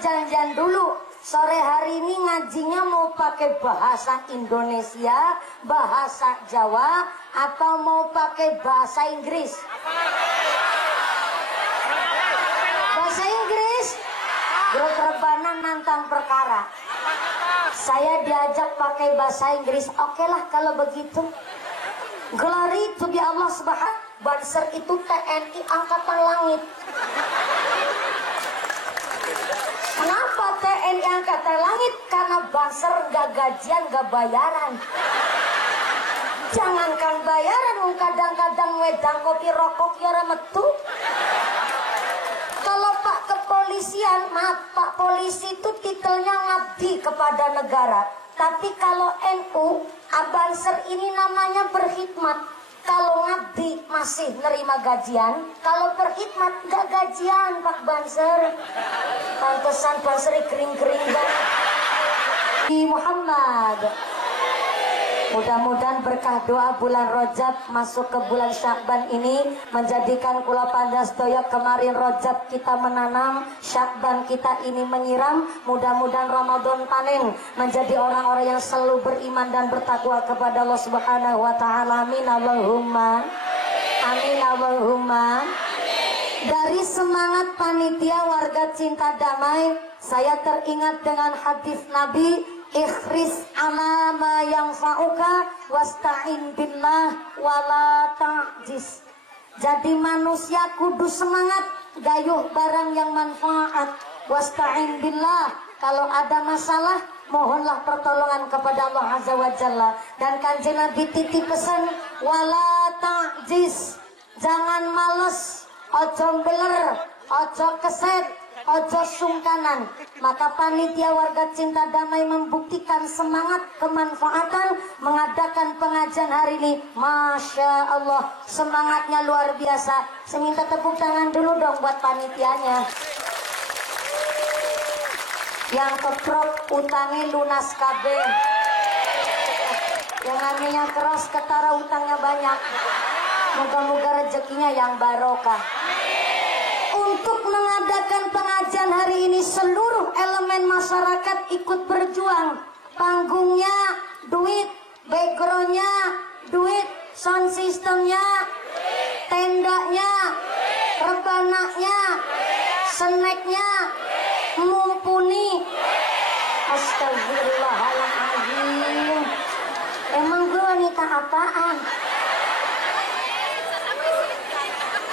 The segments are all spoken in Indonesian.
janjian dulu. Sore hari ini ngajinya mau pakai bahasa Indonesia, bahasa Jawa, atau mau pakai bahasa Inggris? Bahasa Inggris. Grup rebanan nantang perkara. Saya diajak pakai bahasa Inggris. Oke lah kalau begitu. Glory to be Allah Subhanahu. Banser itu TNI Angkatan Langit. Kenapa TNI Angkatan Langit? Karena Banser gak gajian, gak bayaran. Jangankan bayaran, kadang-kadang wedang kopi rokok ya metu. Kalau Pak Kepolisian, maaf Pak Polisi itu titelnya ngabdi kepada negara. Tapi kalau NU, Banser ini namanya berkhidmat. Kalau ngabdi masih nerima gajian, kalau berkhidmat gak gajian Pak Banser. Pantesan Banser kering-kering banget. Di Muhammad. Mudah-mudahan berkah doa bulan Rajab masuk ke bulan Syakban ini menjadikan kula pandastoya kemarin Rajab kita menanam, Syakban kita ini menyiram. Mudah-mudahan Ramadan panen menjadi orang-orang yang selalu beriman dan bertakwa kepada Allah Subhanahu wa taala. Amin Allahumma. Amin Allahumma. Dari semangat panitia warga cinta damai, saya teringat dengan hadis Nabi, ikhris ala ma yanfa'uka wasta'in billah wala ta'jiz. Jadi manusia kudu semangat gayuh barang yang manfaat. Wasta'in billah, kalau ada masalah mohonlah pertolongan kepada Allah Azza wa Jalla. Dan Kanjeng Nabi titip pesan wala ta'jiz, jangan males, ojo beler, ojo keset, ojo sungkanan. Maka panitia warga cinta damai membuktikan semangat kemanfaatan mengadakan pengajian hari ini. Masya Allah, semangatnya luar biasa. Saya minta tepuk tangan dulu dong buat panitianya. Yang keprok utangnya lunas kabeh. Yang namanya keras ketara utangnya banyak. Moga-moga rezekinya yang barokah. Untuk mengadakan pengajian hari ini seluruh elemen masyarakat ikut berjuang. Panggungnya duit, backgroundnya duit, sound systemnya, tendanya, rebananya, snacknya, mumpuni. Astagfirullahaladzim. Emang gue wanita apaan?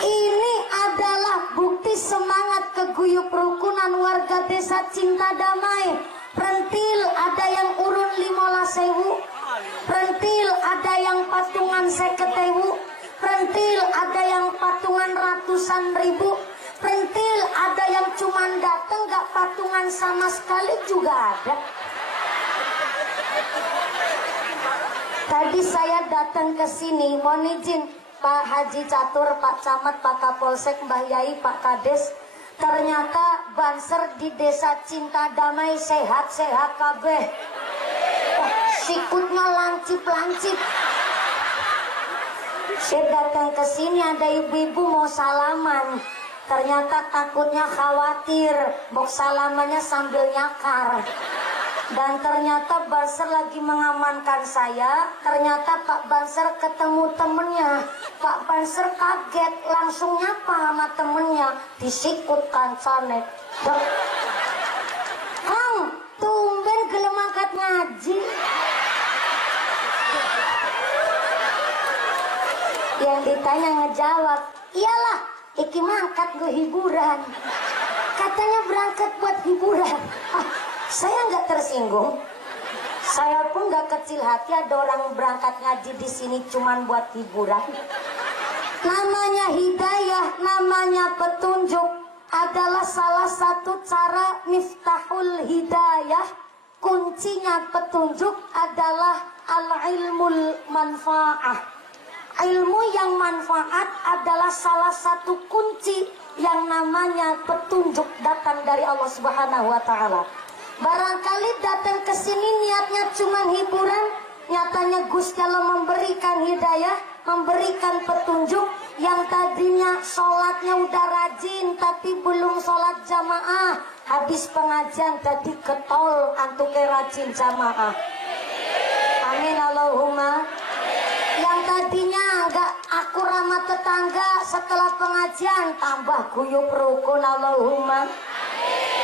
Ini adalah bukti semangat keguyup rukunan warga desa cinta damai. Prentil ada yang urun 15.000, prentil ada yang patungan 50.000, prentil ada yang patungan ratusan ribu, prentil ada yang cuman dateng gak patungan sama sekali juga ada. Tadi saya datang ke sini, mohon izin Pak Haji Catur, Pak Camat, Pak Kapolsek, Mbah Yai, Pak Kades. Ternyata Banser di desa cinta damai sehat-sehat kabeh. Sikutnya lancip-lancip. Saya datang ke sini ada ibu-ibu mau salaman. Ternyata takutnya khawatir, bok salamannya sambil nyakar. Dan ternyata Banser lagi mengamankan saya. Ternyata Pak Banser ketemu temennya. Pak Banser kaget, langsung nyapa sama temennya. Disikut kancane. Kang, tumben gelem angkat ngaji. Yang ditanya ngejawab, iyalah, iki mangkat gue hiburan. Katanya berangkat buat hiburan. Saya nggak tersinggung. Saya pun nggak kecil hati ada orang berangkat ngaji di sini cuman buat hiburan. Namanya hidayah, namanya petunjuk adalah salah satu cara miftahul hidayah. Kuncinya petunjuk adalah al-ilmul manfa'ah. Ilmu yang manfaat adalah salah satu kunci yang namanya petunjuk datang dari Allah Subhanahu wa taala. Barangkali datang ke sini niatnya cuma hiburan, nyatanya Gusti Allah memberikan hidayah, memberikan petunjuk. Yang tadinya sholatnya udah rajin tapi belum sholat jamaah, habis pengajian jadi getol antuke rajin jamaah. Amin Allahumma. Yang tadinya enggak akur sama tetangga, setelah pengajian tambah guyup rukun. Allahumma.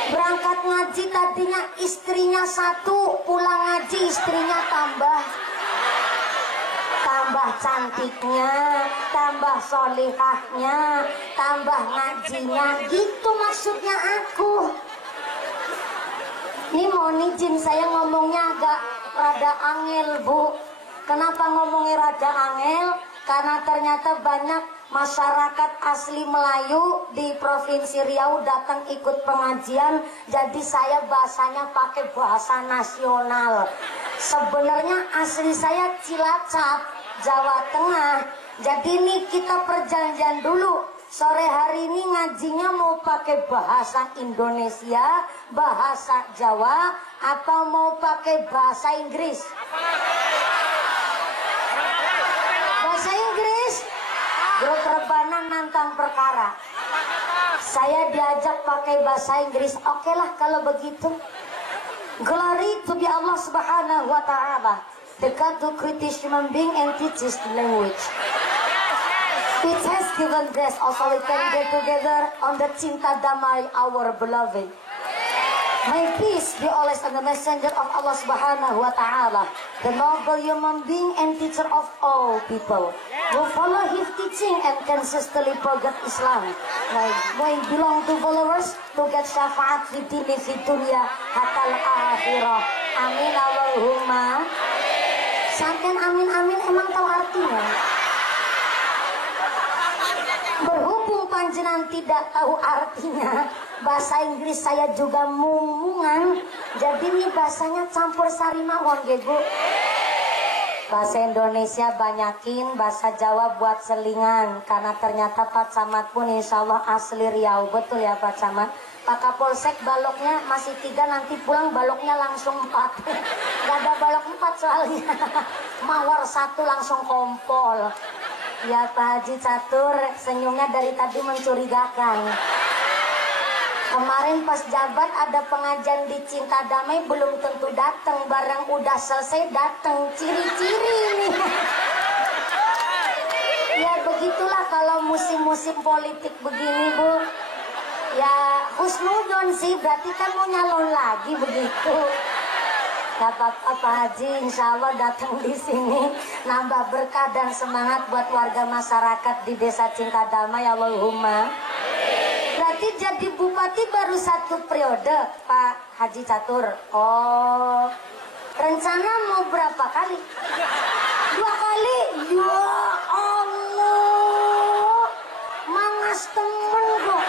Berangkat ngaji tadinya istrinya satu, pulang ngaji istrinya tambah cantiknya, tambah solihahnya, tambah ngajinya, gitu maksudnya aku. Ini mohon izin saya ngomongnya agak rada angel, Bu. Kenapa ngomongnya rada angel? Karena ternyata banyak masyarakat asli Melayu di Provinsi Riau datang ikut pengajian, jadi saya bahasanya pakai bahasa nasional. Sebenarnya asli saya Cilacap, Jawa Tengah. Jadi nih kita perjanjian dulu. Sore hari ini ngajinya mau pakai bahasa Indonesia, bahasa Jawa, atau mau pakai bahasa Inggris? Bahasa Inggris? Grup rebanan nantang perkara. Saya diajak pakai bahasa Inggris. Oke lah kalau begitu. Glory to be Allah Subhanahu wa Ta'ala, the God who created human being and teaches the language. It has given grace, also we can get together on the Cinta Damai, our beloved. May peace be always on the messenger of Allah Subhanahu wa Ta'ala, the noble human being and teacher of all people, who follow his teaching and consistently forget Islam. May belong to followers to get syafaat fi dini fi dunya hatal akhirah. Amin Allahumma. Sampai amin amin emang tahu artinya? Berhubung panjenengan tidak tahu artinya, bahasa Inggris saya juga mungmungan. Jadi ini bahasanya campur sari mawon, Bu. Bahasa Indonesia banyakin, bahasa Jawa buat selingan. Karena ternyata Pak Camat pun insya Allah asli Riau. Betul ya Pak Camat? Pak Kapolsek baloknya masih 3, nanti pulang baloknya langsung 4. Gak ada balok 4 soalnya. Mawar 1 langsung kompol. Ya Pak Haji Catur, senyumnya dari tadi mencurigakan. Kemarin pas jabat ada pengajian di Cinta Damai, belum tentu datang, bareng udah selesai datang. Ciri-ciri ini. Ya begitulah kalau musim-musim politik begini, Bu. Ya husnudon sih, berarti kan mau nyalon lagi begitu. Dapat apa Haji, insya Allah datang di sini nambah berkah dan semangat buat warga masyarakat di Desa Cinta Damai. Allahumma. Berarti jadi bupati baru 1 periode Pak Haji Catur. Oh, rencana mau berapa kali? 2 kali? Ya Allah, mangas temen kok.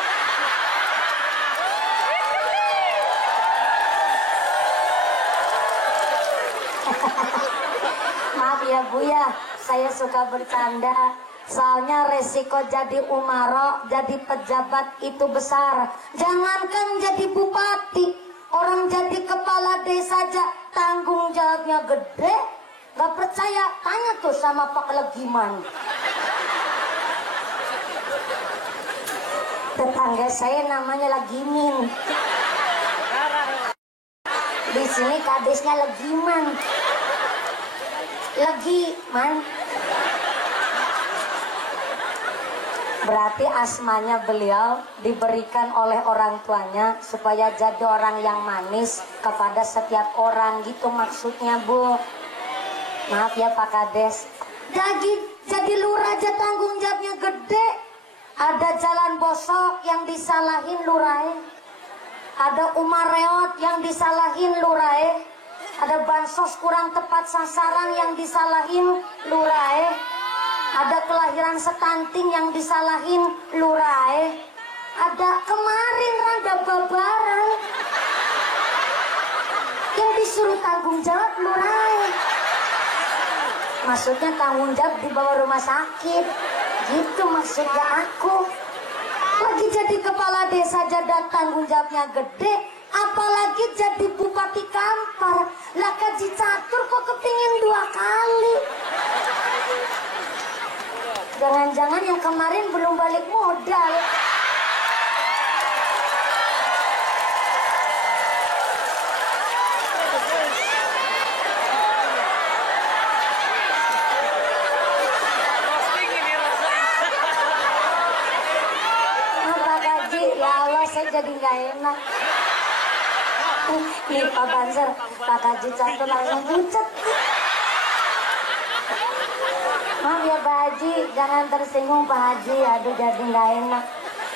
Maaf ya Bu ya, saya suka bercanda. Soalnya resiko jadi umaro, jadi pejabat itu besar. Jangankan jadi bupati, orang jadi kepala desa aja tanggung jawabnya gede. Gak percaya, tanya tuh sama Pak Legiman. Tetangga saya namanya Legimin. Di sini kadesnya Legiman. Legiman. Berarti asmanya beliau diberikan oleh orang tuanya supaya jadi orang yang manis kepada setiap orang, gitu maksudnya Bu. Maaf ya Pak Kades. Jadi lurah aja tanggung jawabnya gede. Ada jalan bosok yang disalahin lurahe. Ada umar reot yang disalahin lurahe. Ada bansos kurang tepat sasaran yang disalahin lurahe. Ada kelahiran stunting yang disalahin lurahe. Ada kemarin rada babaran yang disuruh tanggung jawab lurahe. Maksudnya tanggung jawab di bawah rumah sakit. Gitu maksudnya aku. Lagi jadi kepala desa jadi tanggung jawabnya gede, apalagi jadi bupati Kampar. Lah Haji Catur kok kepingin 2 kali. Jangan-jangan yang kemarin belum balik modal. nggak enak. Nih Pak Banser, Pak Haji Catur langsung pucet. Maaf ya Pak Haji, jangan tersinggung Pak Haji. Aduh jadi nggak enak.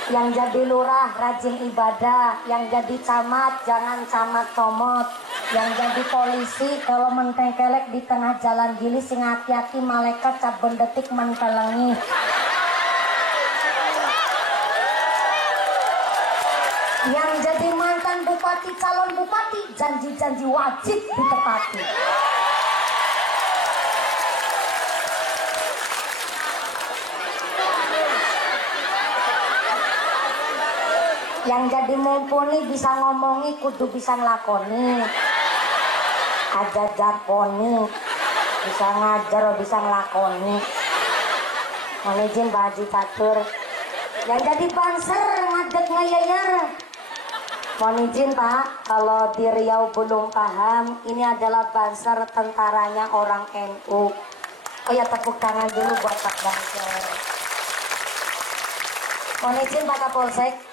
Yang jadi lurah rajin ibadah, yang jadi camat jangan camat comot, yang jadi polisi kalau mentengkelek di tengah jalan gili sing hati-hati malaikat saben detik mentelengi. Yang jadi mantan bupati, calon bupati, janji-janji wajib ditepati. Yang jadi mumpuni bisa ngomongi, kudu bisa ngelakoni. Aja japoni, bisa ngajar, bisa ngelakoni. Mohon izin Pak Haji Catur. Yang jadi banser ngadeg ngayayar. Mohon izin Pak, kalau di Riau belum paham, ini adalah banser tentaranya orang NU. Oh ya, tepuk tangan dulu buat Pak Banser. Mohon izin Pak Kapolsek.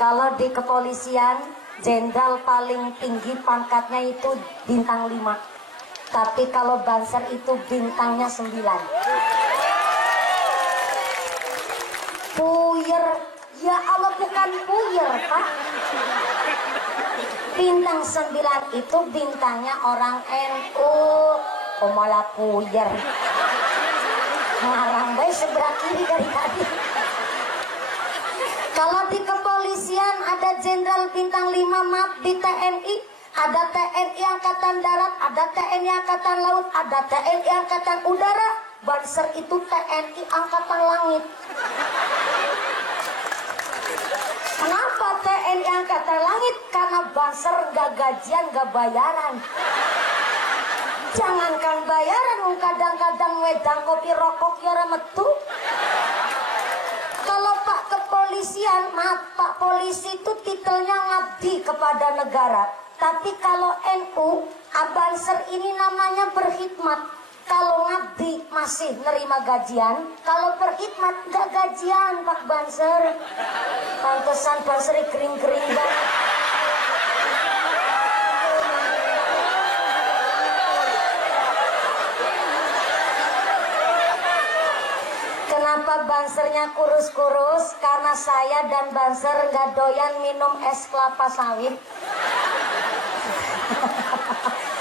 Kalau di kepolisian, jenderal paling tinggi pangkatnya itu bintang 5. Tapi kalau banser itu bintangnya 9. Puyer, ya Allah bukan puyer Pak. Bintang 9 itu bintangnya orang NU. Oh malah puyer. Ngarang baik sebelah kiri dari tadi. Kalau di kepolisian ada jenderal bintang 5, maaf di TNI ada TNI Angkatan Darat, ada TNI Angkatan Laut, ada TNI Angkatan Udara. Banser itu TNI Angkatan Langit. Kenapa TNI Angkatan Langit? Karena banser gak gajian, gak bayaran. Jangankan bayaran, kadang-kadang wedang kopi rokok ya metu. Kalau Pak kepolisian, maaf Pak polisi itu titelnya ngabdi kepada negara. Tapi kalau NU, Abanser ini namanya berkhidmat. Kalau ngabdi masih nerima gajian, kalau berkhidmat gak gajian Pak Banser. Pantesan Banser kering-kering banget. Kenapa Bansernya kurus-kurus? Karena saya dan Banser nggak doyan minum es kelapa sawit.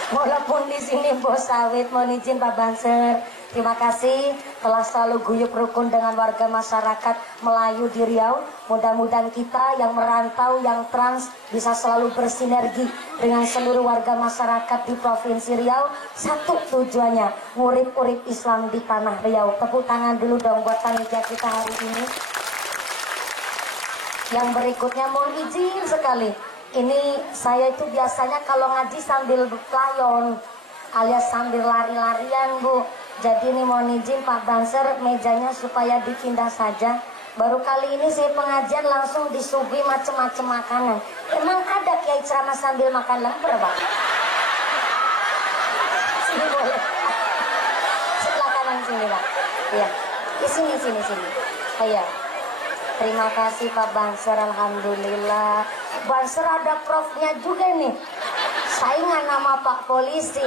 Walaupun di sini bos sawit, mohon izin Pak Banser. Terima kasih telah selalu guyup rukun dengan warga masyarakat Melayu di Riau. Mudah-mudahan kita yang merantau, yang trans bisa selalu bersinergi dengan seluruh warga masyarakat di Provinsi Riau. Satu tujuannya, ngurip-urip Islam di tanah Riau. Tepuk tangan dulu dong buat panitia kita hari ini. Yang berikutnya mohon izin sekali. Ini saya itu biasanya kalau ngaji sambil pelayon alias sambil lari-larian Bu. Jadi ini mohon izin Pak Banser, mejanya supaya dipindah saja. Baru kali ini saya pengajian langsung disuguhi macam-macam makanan. Emang ada kiai ceramah sambil makan lemper Pak? Sini boleh. Sebelah kanan sini Pak. Iya. Di sini. Oh iya. Terima kasih Pak Banser, alhamdulillah. Banser ada profnya juga nih. Saingan nama Pak Polisi.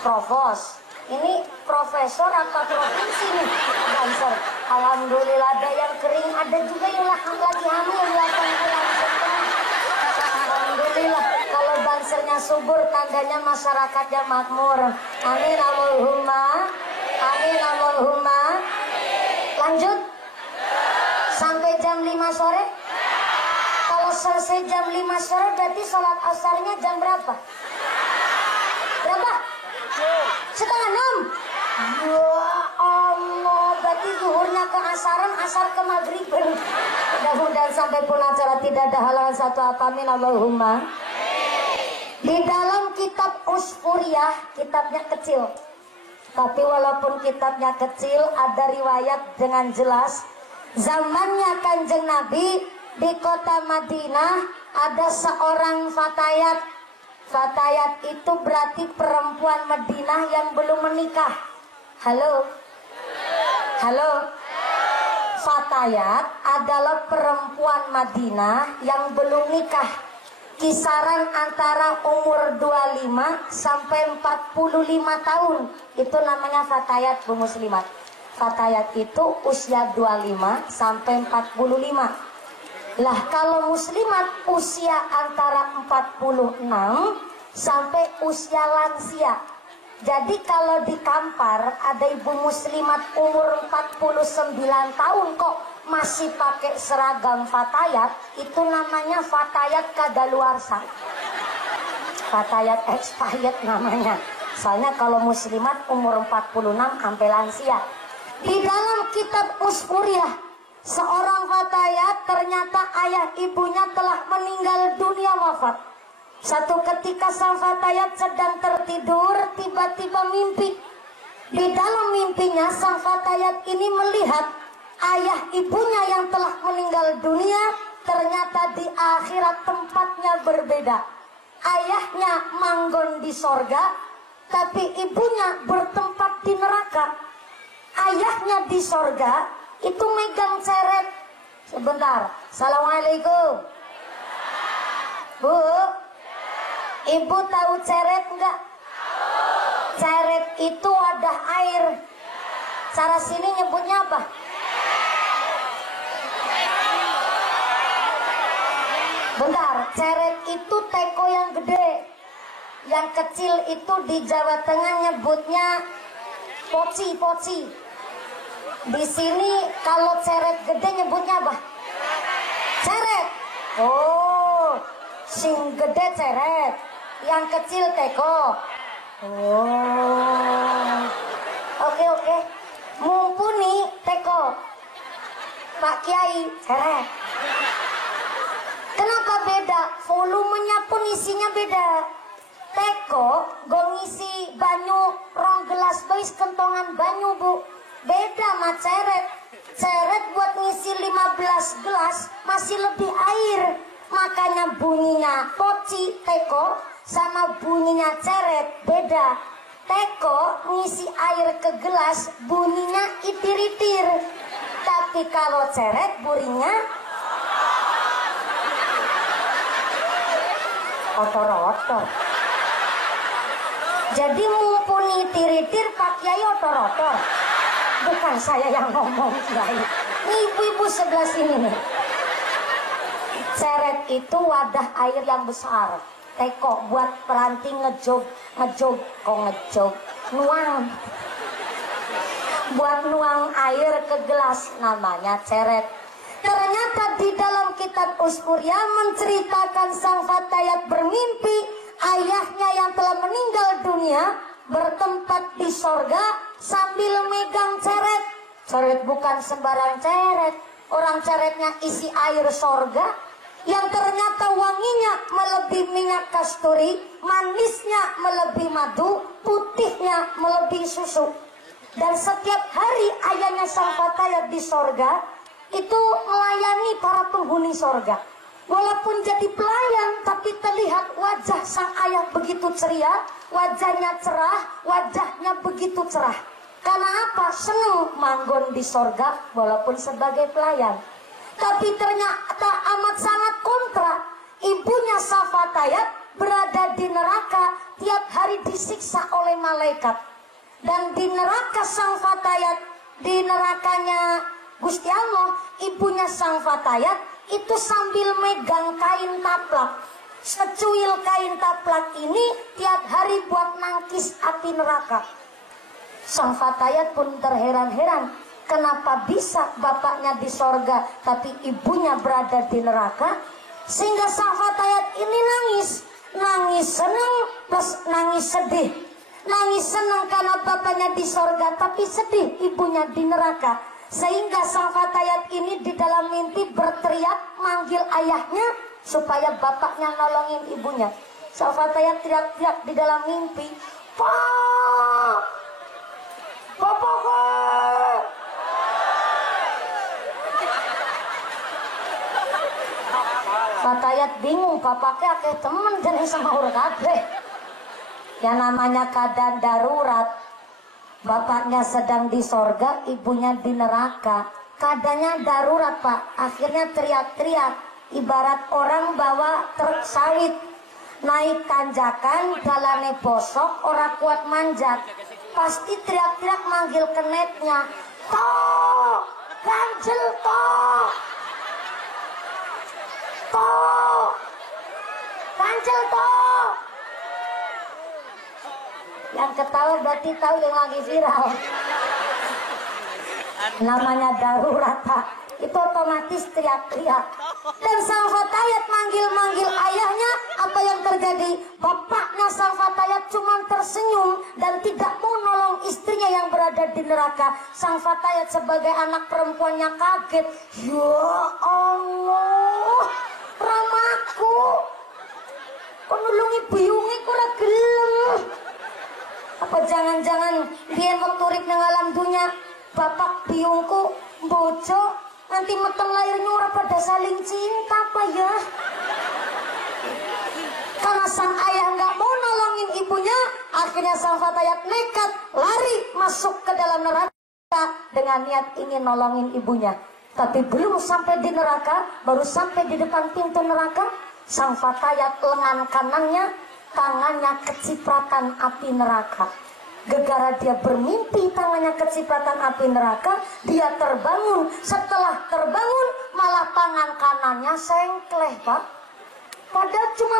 Provos. Ini profesor atau provinsi nih Banser. Alhamdulillah ada yang kering, ada juga yang lagi hamil 8 bulan setengah. Alhamdulillah. Kalau Bansernya subur tandanya masyarakatnya makmur. Amin Allahumma. Amin Allahumma. Lanjut. Sampai jam 5 sore. Kalau selesai jam 5 sore berarti sholat asarnya jam berapa? Berapa? Setengah 6. Ya Allah, berarti zuhurnya ke asaran, asar ke maghriban. Mudah-mudahan sampai pun acara tidak ada halangan satu apa, amin Allahumma. Di dalam kitab Usfuriyah, kitabnya kecil. Tapi walaupun kitabnya kecil, ada riwayat dengan jelas. Zamannya Kanjeng Nabi di kota Madinah ada seorang fatayat. Fatayat itu berarti perempuan Madinah yang belum menikah. Halo? Halo? Fatayat adalah perempuan Madinah yang belum nikah, kisaran antara umur 25 sampai 45 tahun. Itu namanya fatayat, Bu Muslimat. Fatayat itu usia 25 sampai 45. Lah kalau muslimat usia antara 46 sampai usia lansia. Jadi kalau di Kampar ada ibu muslimat umur 49 tahun kok masih pakai seragam fatayat, itu namanya fatayat kadaluarsa. Fatayat expired namanya. Soalnya kalau muslimat umur 46 sampai lansia. Di dalam kitab Usfuriyah, seorang fatayat ternyata ayah ibunya telah meninggal dunia, wafat. Satu ketika sang fatayat sedang tertidur, tiba-tiba mimpi. Di dalam mimpinya sang fatayat ini melihat ayah ibunya yang telah meninggal dunia ternyata di akhirat tempatnya berbeda. Ayahnya manggon di sorga, tapi ibunya bertempat di neraka. Ayahnya di sorga itu megang ceret. Sebentar, assalamualaikum. Bu, ibu tahu ceret enggak? Ceret itu wadah air. Cara sini nyebutnya apa? Bentar, ceret itu teko yang gede. Yang kecil itu di Jawa Tengah nyebutnya poci. Di sini kalau ceret gede nyebutnya apa? Ceret. Oh, sing gede ceret, yang kecil teko. Oh, oke. Mumpuni teko, Pak Kiai ceret. Kenapa beda? Volumenya pun isinya beda. Teko go ngisi banyu rong gelas bois kentongan banyu, Bu. Beda sama ceret. Ceret buat ngisi 15 gelas masih lebih air. Makanya bunyinya poci teko sama bunyinya ceret beda. Teko ngisi air ke gelas bunyinya itir-itir. Tapi kalau ceret bunyinya otor-otor. Jadi mumpuni itir-itir Pak Kiai otor-otor. Bukan saya yang ngomong, Kiai. Ibu-ibu sebelah sini nih. Ceret itu wadah air yang besar. Teko buat peranti ngejog, nuang. Buat nuang air ke gelas, namanya ceret. Ternyata di dalam kitab Usfuriyah menceritakan sang fatayat bermimpi ayahnya yang telah meninggal dunia bertempat di sorga sambil megang ceret. Ceret bukan sembarang ceret. Orang ceretnya isi air sorga yang ternyata wanginya melebihi minyak kasturi, manisnya melebihi madu, putihnya melebihi susu. Dan setiap hari ayahnya sang fatayat di sorga itu melayani para penghuni sorga. Walaupun jadi pelayan, tapi terlihat wajah sang ayah begitu ceria, wajahnya cerah, wajahnya begitu cerah. Karena apa? Senang manggon di sorga walaupun sebagai pelayan. Tapi ternyata amat sangat kontra. Ibunya sang fatayat berada di neraka, tiap hari disiksa oleh malaikat. Dan di neraka sang fatayat, di nerakanya Gusti Allah, ibunya sang fatayat itu sambil megang kain taplak. Secuil kain taplak ini tiap hari buat nangkis api neraka. Sang fatayat pun terheran-heran, kenapa bisa bapaknya di sorga tapi ibunya berada di neraka? Sehingga sang fatayat ini nangis senang plus nangis sedih. Nangis senang karena bapaknya di sorga tapi sedih ibunya di neraka. Sehingga sang fatayat ini di dalam mimpi berteriak manggil ayahnya supaya bapaknya nolongin ibunya. Sang fatayat teriak-teriak di dalam mimpi, "Pak! Bapak!" Fatayat bingung, bapaknya kayak temen jadi sama urut kabeh. Yang namanya keadaan darurat. Bapaknya sedang di sorga, ibunya di neraka. Keadaannya darurat Pak. Akhirnya teriak-teriak. Ibarat orang bawa truk sawit. Naik tanjakan, jalannya bosok, orang kuat manjat. Pasti teriak-teriak manggil kenetnya. Toh, ganjel toh. Toh, ganjel toh. Yang ketawa berarti tahu yang lagi viral. Namanya darurat Pak. Itu otomatis teriak-teriak. Dan sang Fatayat manggil-manggil ayahnya. Apa yang terjadi? Bapaknya sang Fatayat cuma tersenyum dan tidak mau nolong istrinya yang berada di neraka. Sang Fatayat sebagai anak perempuannya kaget. Ya Allah, ramaku kok nulungi buyungi kurang gelem. Apa jangan-jangan dia waktu urip nang alam dunya bapak biungku bojo nanti meteng lahirnya ora pada saling cinta apa ya? Karena sang ayah nggak mau nolongin ibunya, akhirnya sang Fatayat nekat lari masuk ke dalam neraka dengan niat ingin nolongin ibunya. Tapi belum sampai di neraka, baru sampai di depan pintu neraka, sang Fatayat lengan kanannya, tangannya kecipratan api neraka. Gegara dia bermimpi tangannya kecipratan api neraka, dia terbangun. Setelah terbangun, malah tangan kanannya sengkleh, Pak. Padahal cuma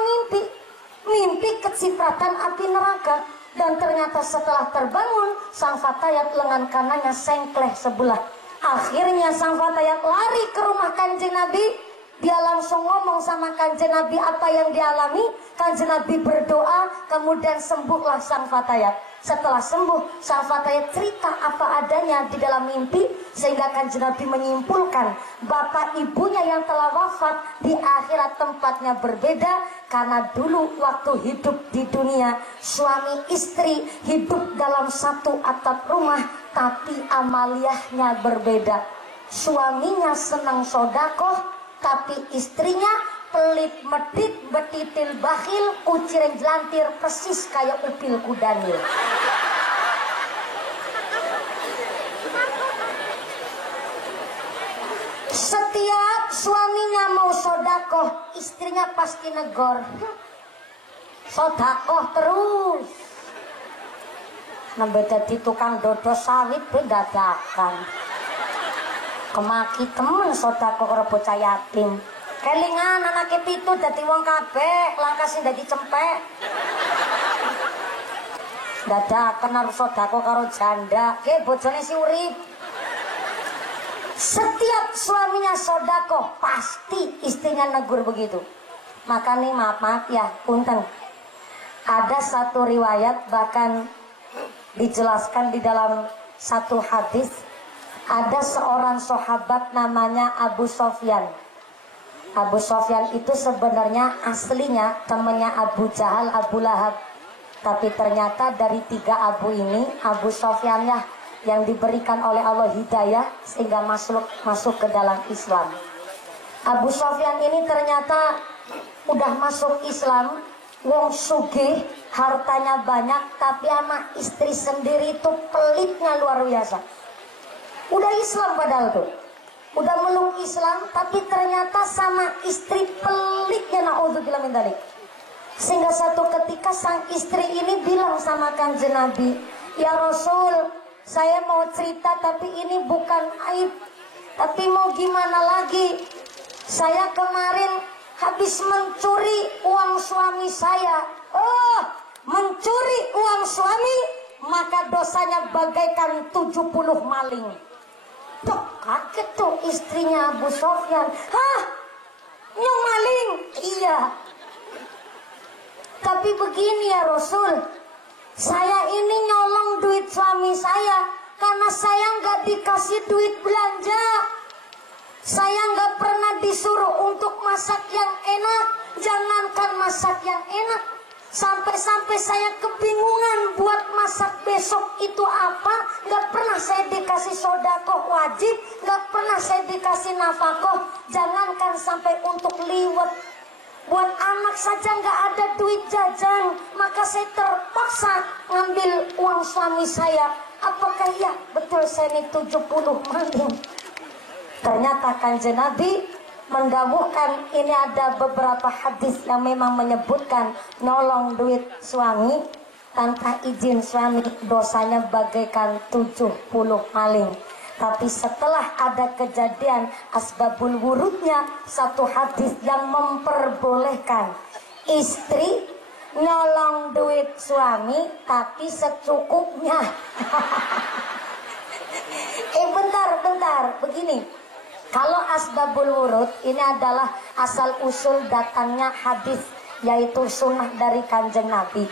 mimpi kecipratan api neraka. Dan ternyata setelah terbangun, sang Fatayat lengan kanannya sengkleh sebelah. Akhirnya sang Fatayat lari ke rumah Kanjeng Nabi. Dia langsung ngomong sama Kanjeng Nabi apa yang dialami. Kanjeng Nabi berdoa, kemudian sembuhlah sang Fatayat. Setelah sembuh, sang Fatayat cerita apa adanya di dalam mimpi, sehingga Kanjeng Nabi menyimpulkan bapak ibunya yang telah wafat di akhirat tempatnya berbeda. Karena dulu waktu hidup di dunia, suami istri hidup dalam satu atap rumah, tapi amaliyahnya berbeda. Suaminya senang sodakoh, tapi istrinya pelit medit, betitil bakhil, kucireng jelantir, persis kayak upil kudanil. Setiap suaminya mau sodakoh, istrinya pasti negor. Sodakoh terus. Nambah jadi tukang dodo sawit bedadakan. Kemaki temen sodakoh karo bocah yatim. Kelingan anake pitu dadi wong kabeh, langkah sing dadi cempek. Dadakan harus sedekah karo janda, ke bojone si urip. Setiap suaminya sedekah, pasti istrinya negur begitu. Makanya maaf ya, punten. Ada satu riwayat bahkan dijelaskan di dalam satu hadis, ada seorang sahabat namanya Abu Sofyan. Abu Sofyan itu sebenarnya aslinya temannya Abu Jahal, Abu Lahab. Tapi ternyata dari tiga Abu ini, Abu Sofyan ya yang diberikan oleh Allah hidayah sehingga masuk ke dalam Islam. Abu Sofyan ini ternyata udah masuk Islam, wong sugih, hartanya banyak, tapi anak istri sendiri itu pelitnya luar biasa. Udah Islam padahal tuh. Udah meluk Islam, tapi ternyata sama istri pelitnya, na'udzubillah min dzalik. Sehingga satu ketika sang istri ini bilang sama Kanjeng Nabi, "Ya Rasul, saya mau cerita tapi ini bukan aib. Tapi mau gimana lagi? Saya kemarin habis mencuri uang suami saya." Oh, mencuri uang suami, maka dosanya bagaikan 70 maling. Tuh, kaget tuh istrinya Abu Sofyan. Hah? Nyong maling? Iya. Tapi begini ya Rasul, saya ini nyolong duit suami saya karena saya nggak dikasih duit belanja. Saya nggak pernah disuruh untuk masak yang enak, jangankan masak yang enak. Sampai-sampai saya kebingungan buat masak besok itu apa. Gak pernah saya dikasih sodakoh wajib, gak pernah saya dikasih nafkah. Jangankan sampai untuk liwet, buat anak saja gak ada duit jajan. Maka saya terpaksa ngambil uang suami saya. Apakah ya betul saya ini 70 maling? Ternyata Kanjeng Nabi mendawuhkan, ini ada beberapa hadis yang memang menyebutkan nolong duit suami tanpa izin suami dosanya bagaikan 70 maling. Tapi setelah ada kejadian asbabul wurudnya satu hadis yang memperbolehkan istri nyolong duit suami tapi secukupnya. Bentar, begini. Kalau asbabul wurud ini adalah asal usul datangnya hadis, yaitu sunnah dari Kanjeng Nabi.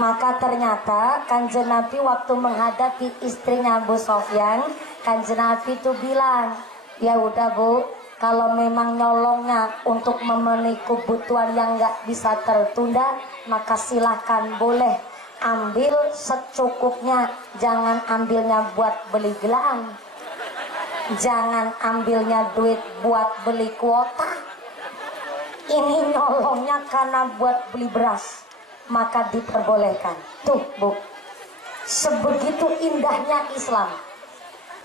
Maka ternyata Kanjeng Nabi waktu menghadapi istrinya Abu Sofyan, Kanjeng Nabi itu bilang, ya udah Bu, kalau memang nyolongnya untuk memenuhi kebutuhan yang nggak bisa tertunda, maka silahkan boleh ambil secukupnya, jangan ambilnya buat beli gelang, jangan ambilnya duit buat beli kuota. Ini nyolongnya karena buat beli beras, maka diperbolehkan. Tuh Bu, sebegitu indahnya Islam.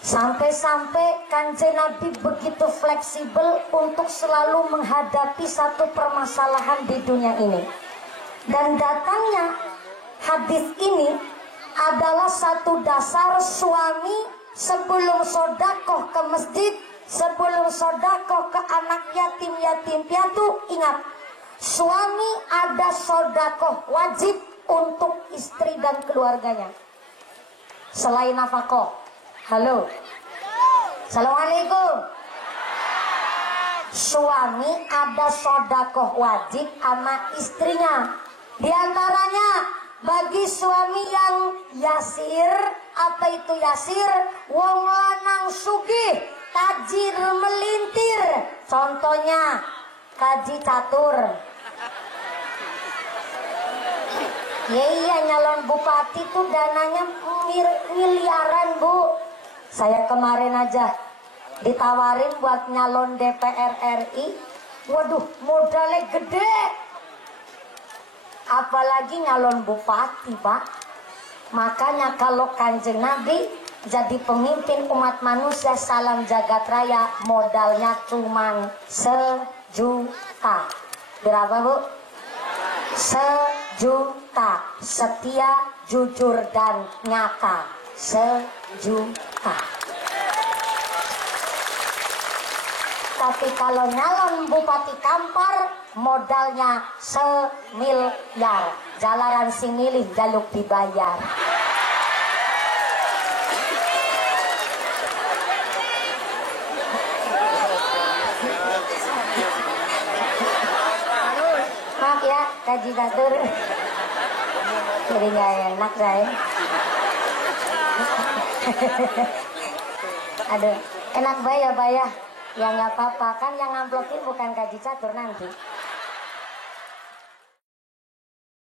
Sampai-sampai Kanjeng Nabi begitu fleksibel untuk selalu menghadapi satu permasalahan di dunia ini. Dan datangnya hadis ini adalah satu dasar suami sebelum sodakoh ke masjid, sebelum sodakoh ke anak yatim piatu, ingat, suami ada sodakoh wajib untuk istri dan keluarganya. Selain nafkah. Halo, assalamualaikum. Suami ada sodakoh wajib sama istrinya. Di antaranya bagi suami yang yasir, apa itu yasir? Wong lanang sugih, tajir melintir. Contohnya kaji catur. Ya iya, nyalon bupati tuh dananya miliaran Bu. Saya kemarin aja ditawarin buat nyalon DPR RI. Waduh, modalnya gede. Apalagi nyalon bupati Pak. Makanya kalau Kanjeng Nabi jadi pemimpin umat manusia salam jagat raya, modalnya cuman 1 juta. Berapa Bu? 1 juta. Setia, jujur dan nyata. 1 juta. Tapi kalau nyalon Bupati Kampar, modalnya 1 miliar. Jalaran sing milih jaluk dibayar. Maaf ya, kaji datur. Jadi gak enak saya. Aduh, enak bayar. Ya nggak apa-apa, kan yang ngamplokin bukan kaji catur nanti.